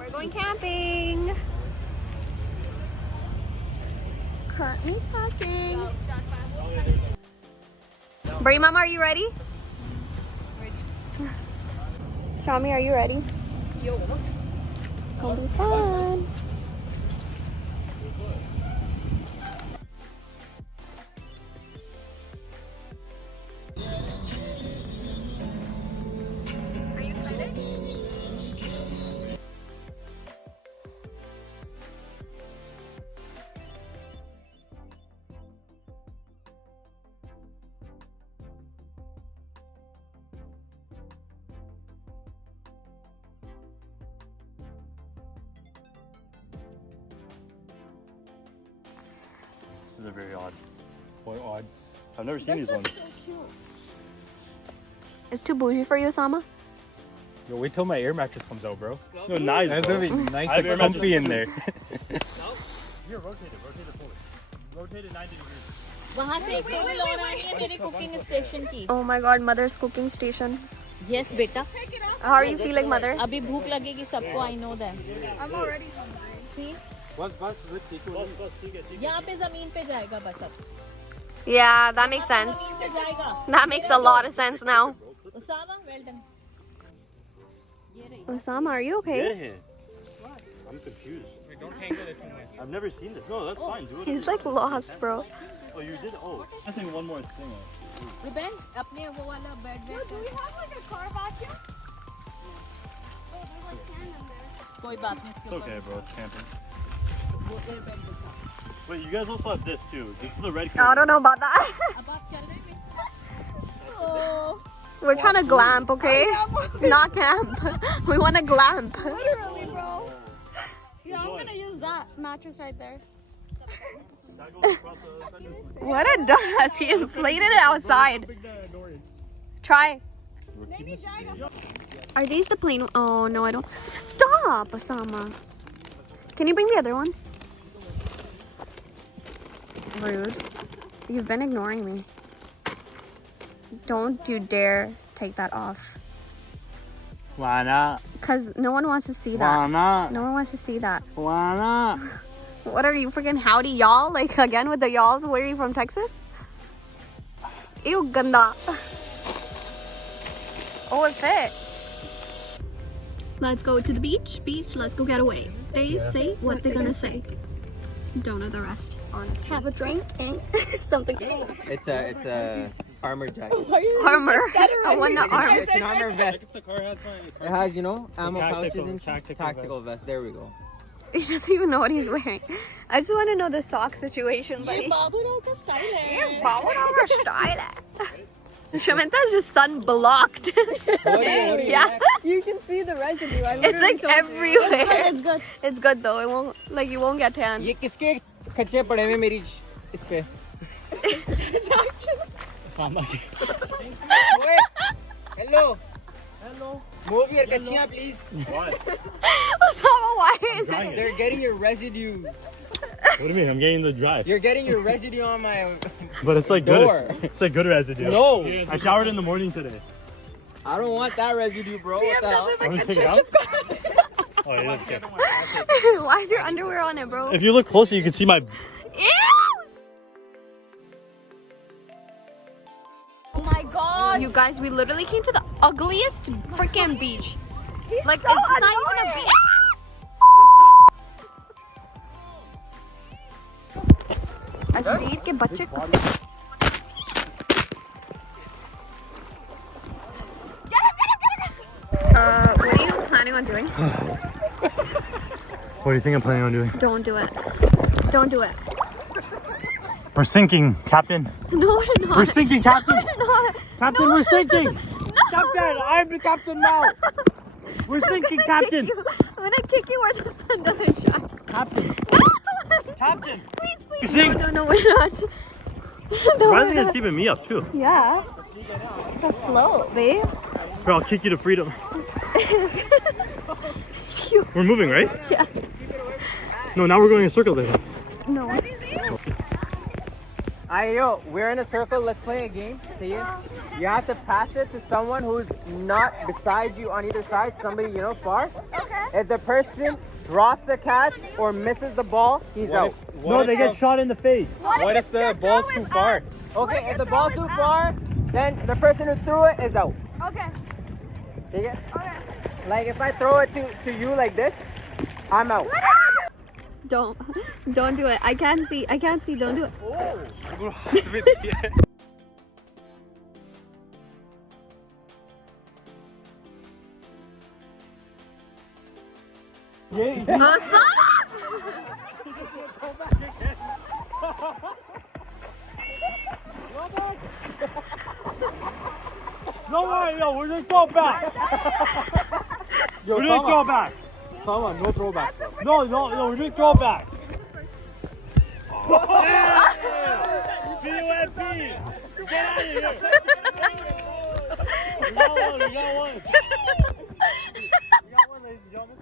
We're going camping. Currently packing. Bray Mama, are you ready? Ready. Shami, are you ready? Yo. It'll be fun. Are you excited? This is a very odd. Boy, odd. I've never seen these ones. So cute. It's too bougie for you, Osama? Yo, wait till my air mattress comes out, bro. No, nice, That's bro. gonna be nice I have and air comfy in mattress. there. Here, rotate it forward. Rotate it 90 degrees. वहाँ से एक table और आई है मेरे cooking station की. Oh my god, mother's cooking station. Yes बेटा. How are you feeling, mother? अभी भूख लगेगी सबको. I know that. I'm already hungry. See? बस ठीक है. यहाँ पे जमीन पे जाएगा बस अब. Yeah, that makes sense. जमीन पे जाएगा. That makes a lot of sense now. Usama, well done. ये रही. Osama, are you okay? I'm confused. Wait, don't tangle it too much. I've never seen this. No, that's fine. Do it. He's like lost, bro. Oh, you did? Oh. I think one more thing. Ben, अपने वो वाला bed Do we have like a car vacuum? कोई बात नहीं It's इसके ऊपर. okay, bro. It's camping. वो air bed दिखा. Wait, you guys also have this too. This is the red I don't know about that. अब आप चल रहे हैं? Oh. We're trying to glamp, okay? Not camp. We want to glamp. Literally, bro. Yeah, I'm gonna use that mattress right there. That goes across the fender. What a dumbass. He inflated it outside. Try. Are these the plain? Oh, no, I don't. Stop, Osama. Can you bring the other ones? Rude. You've been ignoring me. Don't you dare take that off. Why not? Because no one wants to see Why that. not? No one wants to see that. Why not? What are you, freaking howdy y'all? Like, again with the y'alls? Where are you from, Texas? Ew, ganda. Oh, it fit. Let's go to the beach. Beach, let's go get away. They say what they're gonna say. Don't know the rest. Have a drink and something. It's a armor jacket. Armor. I want the armor. It's an armor vest. The car has It has, you know, ammo Tactical- pouches and tactical vest. There we go. He doesn't even know what he's wearing. I just want to know the sock situation, buddy. Baburao का style है. Yeah, Baji style. Shamanta's just sun blocked. Yeah, You can see the residue. it's like everywhere. It's good. It's good though. It won't, like, you won't get tan. ये किसके खच्चे पड़े हुए मेरी इस पे? Hello. Hello. Move your kachhiyan, please. What? Osama, why is Drying it? it. They're getting your residue. What do you mean? I'm getting the dry. You're getting your residue on my But it's like door. good. It's like good residue. No. I showered in the morning today. I don't want that residue, bro. What the hell? I'm gonna take it out. Oh, yeah, that's good. Why is your underwear on it, bro? If you look closer, you can see my. Ew! Oh my god! You guys, we literally came to the ugliest freaking beach. Like, so it's not even a beach. Ajmer के बच्चे कुछ what are you planning on doing? What do you think I'm planning on doing? Don't do it. Don't do it. We're sinking, Captain. No, we're not. We're sinking, Captain. No, we're not. Captain, No, we're sinking. No. Captain, I'm the captain now. We're sinking, I'm gonna Captain. kick you. I'm gonna kick you where the sun doesn't shine. Captain. No! Captain. Please, You please. sink. No, no, we're not. No, Surprisingly, we're it's not. keeping me up too. Yeah. The float, babe. Bro, I'll kick you to freedom. We're moving, right? Yeah. No, now we're going in a circle then. No. Aye, yo, we're in a circle. Let's play a game. See it? You have to pass it to someone who's not beside you on either side. Somebody, you know, far. Okay. If the person drops the catch or misses the ball, he's out. No, they get shot in the face. What if the ball's too far? Okay, if the ball's too far, then the person who threw it is out. Okay. Take it? Okay. Like if I throw it to you like this, I'm out. Don't do it. I can't see. Don't do it. No way, yo, we're just go back. We're just go back. Come on, no throwback. No, we're just go back. BUMP! Get out of here! We got one. We got one, ladies and gentlemen.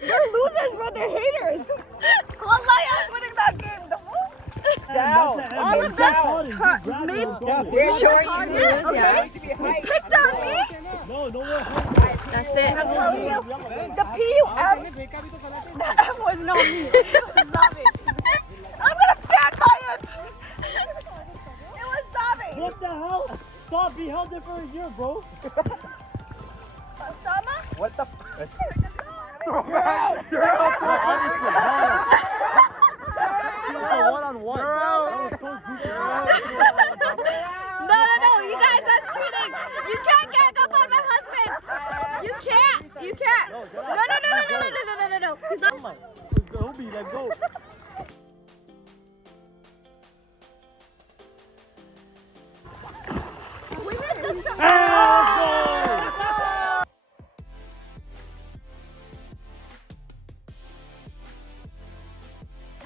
They're losers, but they're haters. Wallahi, I was winning that game. Down. All of them made Sure, you lose, yeah. picked on me. No more. That's it. I'm telling you, the P-U-M, the M was not me. It was Zabi. I'm gonna stand by it. It was Zabi. What the hell? Stop, be held there for a year, bro. Osama? What the? One-on-one. No, you guys, that's cheating. You can't gang up on my husband. You can't. No. He's not. Let's go.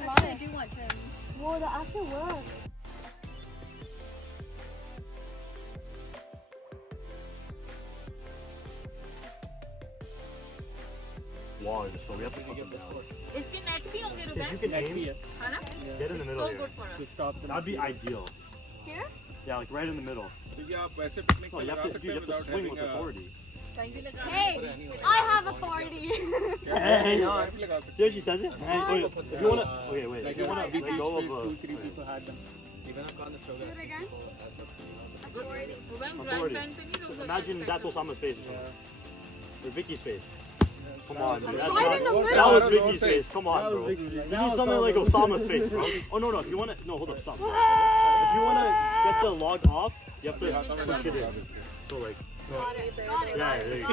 Actually, I do want Tim's. Whoa, that actually works. Wow, so we have to put them down. इसके net भी होंगे If रुपए you can aim, है ना get in the middle so here. good for us That'd be ideal. Here? Yeah, like right in the middle. क्योंकि आप वैसे picnic No, पे you लगा have सकते to हैं without swing having with authority. Hey, I have authority. Hey, लगा सकते see what she says it? Hey, wait, if you wanna, okay, wait, if you wanna let go of a Authority. authority, just imagine that's Osama's face, or Vicky's face. Come on, dude. That's Right in the not, middle. that was Vicky's face. Come on, bro. You need something like Osama's face, bro. Oh no, if you wanna, no, hold up, stop. If you wanna get the log off, you have to push it in. So like, Got it. yeah, there you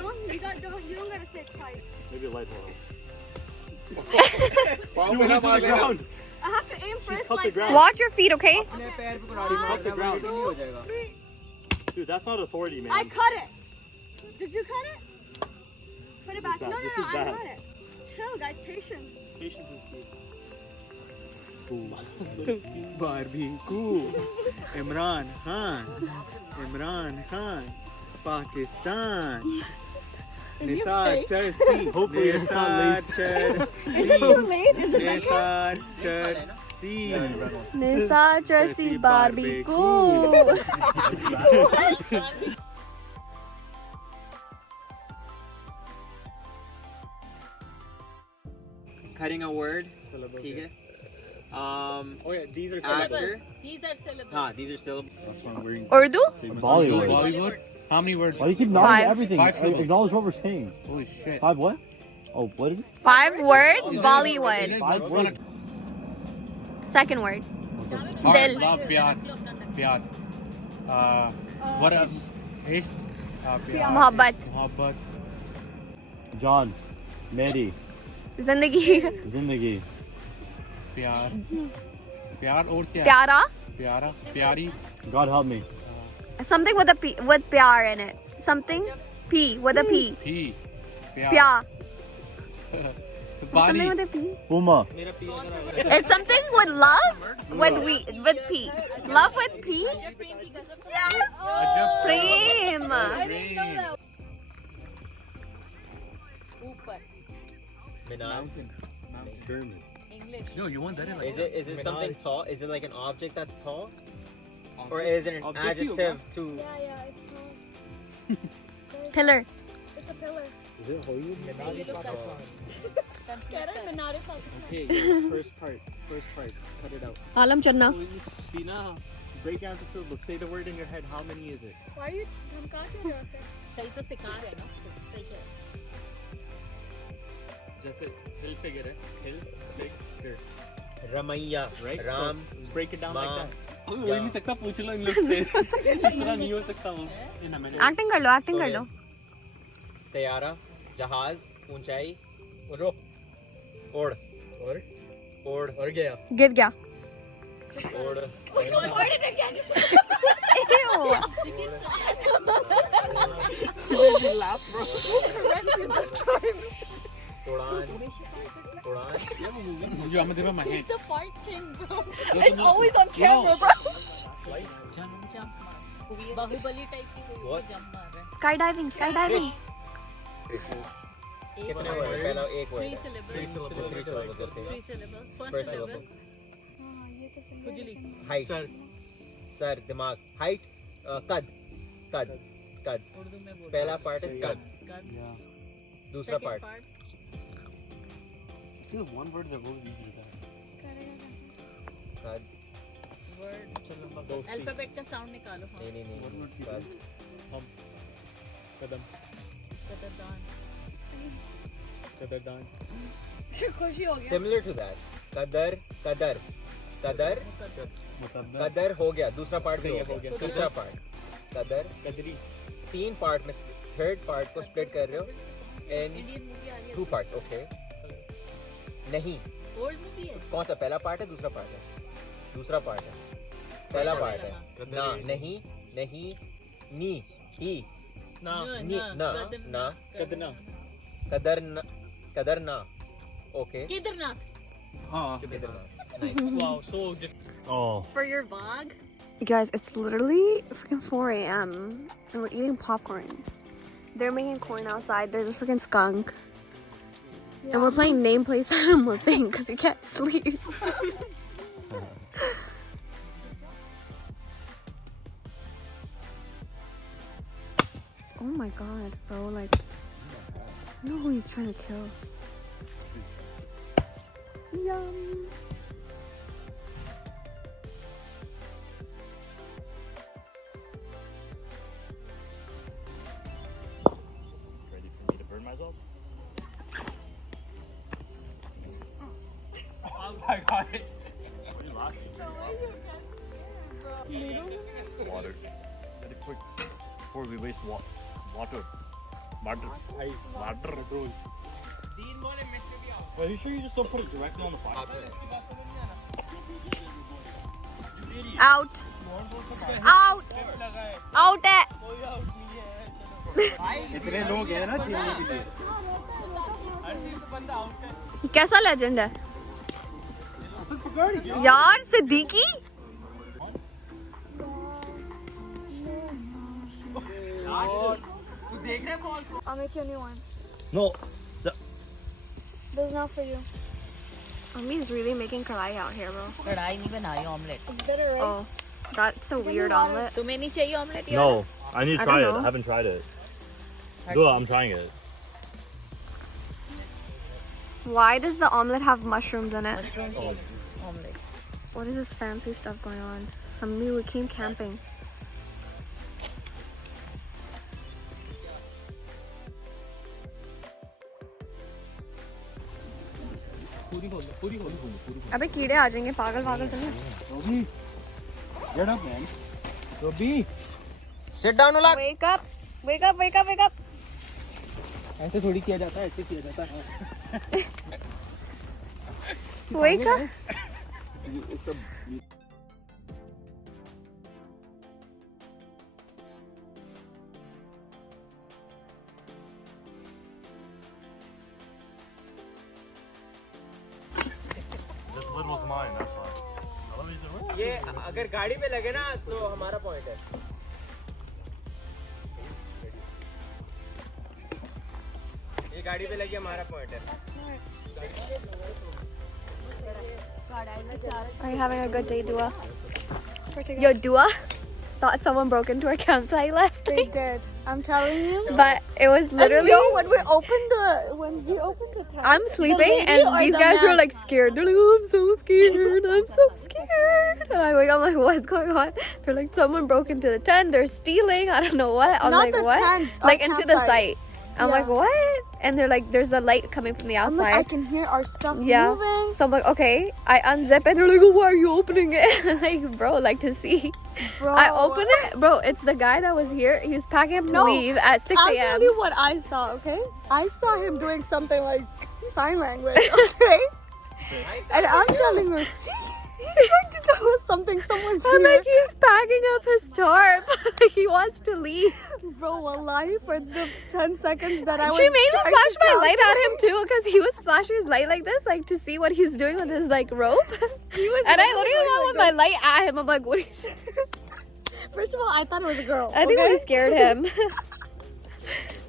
go. You don't gotta say twice. Maybe a light bulb. पाँव You पे ना went to the मार लेना। ground. I have to aim first cut the like ground. Watch your feet, okay? Cut the ground. Dude, that's not authority, man. I cut it. Did you cut it? Put it back. bad. No, This I is bad. cut it. Chill, guys. Patience. Patience is key. Barbecue. Imran Khan. Pakistan. Nisar Chelsea. Hopefully it's not lazy. Is it too late? Is it not yet? Nisar Chelsea. Nisa Jersey barbecue. Cutting a word. ठीक है. Oh yeah, these are Actor. these are syllables Ah, these are syllables. Urdu? Bollywood. How many words? Why do you keep nodding Five. to everything? Five syllables. Acknowledge what we're saying. Holy shit. 5 what? Oh, what is it? 5 words, Bollywood. 5 words. Second word. Heart, Dil. love, प्यार. What else? Ishq. प्यार. Mohabbat. Mohabbat. John. Mary. Zindagi. Zindagi. प्यार. प्यार और क्या? Pyara. प्यारा. प्यारी. God help me. Something with a P, with pyar in it. Something P with a P. P. Pya. Something Bari. with a P. Puma. It's something with love with P. Love with P. Yes. Prem. German. English No, you want that in Is it something tall? Is it like an object that's tall? Or is it an adjective to? Yeah, it's tall. Pillar. It's a pillar. Is it Hoyu? Okay, first part. Cut it out. Alam Channa. Sheena, break down the syllables. Say the word in your head. How many is it? Why are you धमका क्यों रहे हो उसे? सही तो सिखा रहे हैं ना उसको सही है जैसे hill figure है. Hill figure. Ramaiya. Right? Ram. So, break it down like that. हो ही नहीं सकता पूछ लो इन लोग से दूसरा नहीं हो सकता वो इन मैंने Acting कर लो, acting कर लो. तैयारा. जहाज. ऊंचाई. रुक. ओढ़. ओढ़ गया. गिर गया. ओढ़. उड़ान. जो हमें देवा माहे the fight king bro It's always on camera, bro. jump Baahubali type की कोई What? जंप मार रहा है Skydiving, skydiving. कितने वर्ड है? पहला एक वर्ड. 3 syllables 3 syllables करते हैं. 3 syllables First first syllable. syllable खुजली Height. सर. दिमाग. Height. कद. उर्दू में बोल पहला पार्ट है कद. कद दूसरा second part. part one word is very easy कद. word Those three. alphabet का sound निकालो हाँ नहीं. कद. कदम. कदरदान खुशी हो गया. Similar to that. कदर. कदर हो गया. दूसरा पार्ट भी हो गया. तीसरा पार्ट. कदर. कदरी. 3 पार्ट में थर्ड पार्ट को स्प्लिट कर रहे हो in इंडियन मूवी आ रही है 2 parts. Okay. नहीं. ओल्ड मूवी है कौन सा पहला पार्ट है दूसरा पार्ट है? दूसरा पार्ट है. पहला पार्ट है. ना. नहीं. नी. ही. ना. नी. ना. कदना. कदर ना. Okay. केदारनाथ हाँ Wow, so different. Oh. For your vlog? You guys, it's literally freaking 4 a.m. and we're eating popcorn. They're making corn outside. There's a freaking skunk. And we're playing name place animal thing because we can't sleep. Oh my god, bro. Like, you know who he's trying to kill. Yum. Ready for me to burn myself? I got it What are you laughing? Water. Very quick. Before we waste water. Water. Are you sure you just don't put it directly on the fire? Out. Out. Out है. इतने लोग हैं ना खेलने के लिए. कैसा legend है यार Siddiqui. I'll make you a new one. No. This is not for you. Ammy's really making karai out here, bro. कढ़ाई नहीं बना रही omelette It's bitter, right? Oh, that's a weird omelet. तुम्हें नहीं चाहिए ऑमलेट यार No. I need to I try don't it. know. I haven't tried it. Good, I'm trying it. Why does the omelet have mushrooms in it? Mushroom चीज omelette What is this fancy stuff going on? Ammi, we came camping. अबे कीड़े आ जाएंगे पागल पागल तो नहीं. Robi, get up, man. Robi. Sit down, Ulak. Wake up, wake up, wake up, wake up. ऐसे थोड़ी किया जाता है, ऐसे किया जाता है. Wake up. This lid was mine, that's fine. I love you, sir. ये अगर गाड़ी में लगे ना तो हमारा पॉइंट है. ये गाड़ी पे लगी हमारा पॉइंट है. Are you having a good day, Dua? Yo, Dua thought someone broke into our campsite last They night. did. I'm telling you. But it was literally. And yo, when we opened the tent, I'm sleeping and these guys were like scared. They're like, oh, I'm so scared. I'm so scared. And I wake up, I'm like, what's going on? They're like, someone broke into the tent. They're stealing. I don't know what. I'm Not like, the what? tent, Like our into the campsite. site. I'm like, what? And they're like, there's a light coming from the I'm like, I outside. can hear our stuff Yeah. moving. So I'm like, okay. I unzip it. They're like, oh, why are you opening it? Like, bro, like to see. Bro, I open it. Bro, it's the guy that was here. He was packing up to No, leave at 6 I'll a.m. tell you what I saw, okay? I saw him doing something like sign language, okay? And I'm telling her, see, he's trying to tell us something. Someone's I'm here. like, he's packing up his tarp. He wants to leave. Bro, wallahi, for the 10 seconds that I was She made me trying flash to my talk light to at him too, because he was flashing his light like this, like to see what he's doing with his like rope. He was And I literally literally went with my this. light at him. I'm like, what are you doing? First of all, I thought it was a girl. I think okay? we scared him.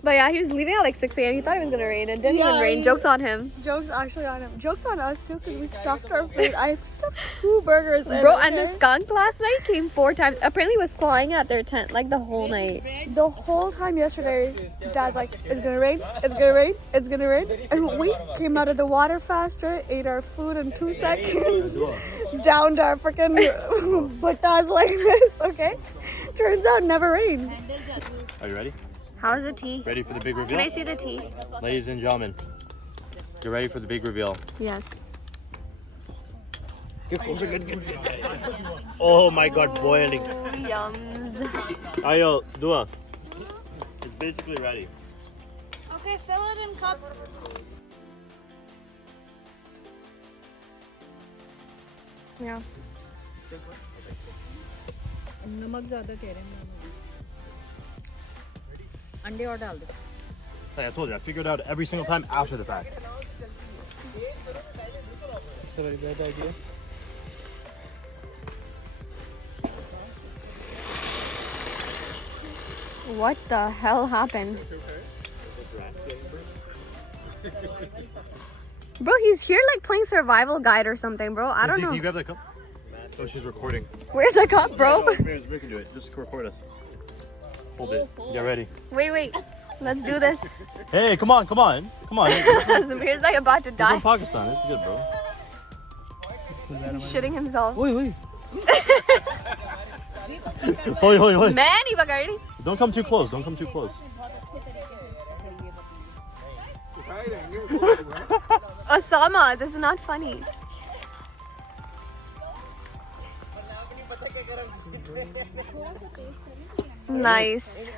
But yeah, he was leaving at like 6 a.m. He thought it was gonna rain. It didn't even Yeah, rain. he- Jokes on him. Jokes actually on him. Jokes on us too, because we stuffed our food. I stuffed 2 burgers in. Bro, and the okay? skunk last night came 4 times. Apparently was clawing at their tent like the whole night. The whole time yesterday, Dad's like, it's gonna rain, it's gonna rain, it's gonna rain. And we came out of the water faster, ate our food in 2 seconds, downed our freaking buttas like this, okay? Turns out never rained. Are you ready? How's the tea? Ready for the big reveal? Can I see the tea? Ladies and gentlemen, you ready for the big reveal? Yes. Oh my god, boiling. Yums. Ayo, Dua. It's basically ready. Okay, fill it in cups. Yeah. नमक ज़्यादा कह रहे हैं अंडे और डाल दो Hey, I told you, I figured out every single time after the fact. It's a very bad idea. What the hell happened? Bro, he's here like playing survival guide or something, bro. I don't Can you know. grab that cup? Oh, she's recording. Where's the cup, bro? No, we can do it. Just record us. Hold it. Get ready. Wait. Let's do this. Hey, come on. Come on. Samir's like about to We're die. from Pakistan. It's good, bro. He's shitting himself. Oi. Oi. Man, he bagari. Don't come too close. Don't come too close. Osama, this is not funny. Nice.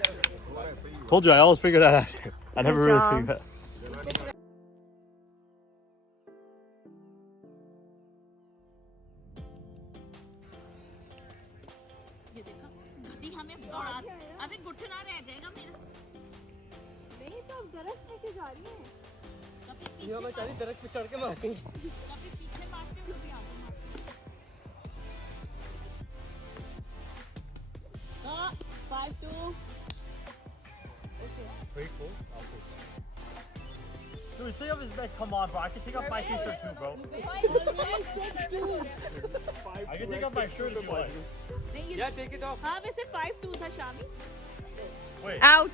Told you, I always figured that out. I never Good really job. figured that. अभी हमें दौड़ा अभी घुटना रह जाएगा मेरा नहीं तो गलत लेके जा रही है ये बेचारी दरख्त पे चढ़ के मारती है कभी पीछे मारते हो कभी आगे मारते 5-2 Pretty cool. Dude, stay up his bed. Come on, bro. I can take off my t-shirt too, bro. I can take off my shirt if you like. Yeah, take it off. हाँ वैसे 5-2 था Shami Wait. Out.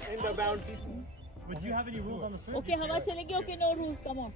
But do you have any rules on the surf? Okay हवा चलेगी okay no rules come on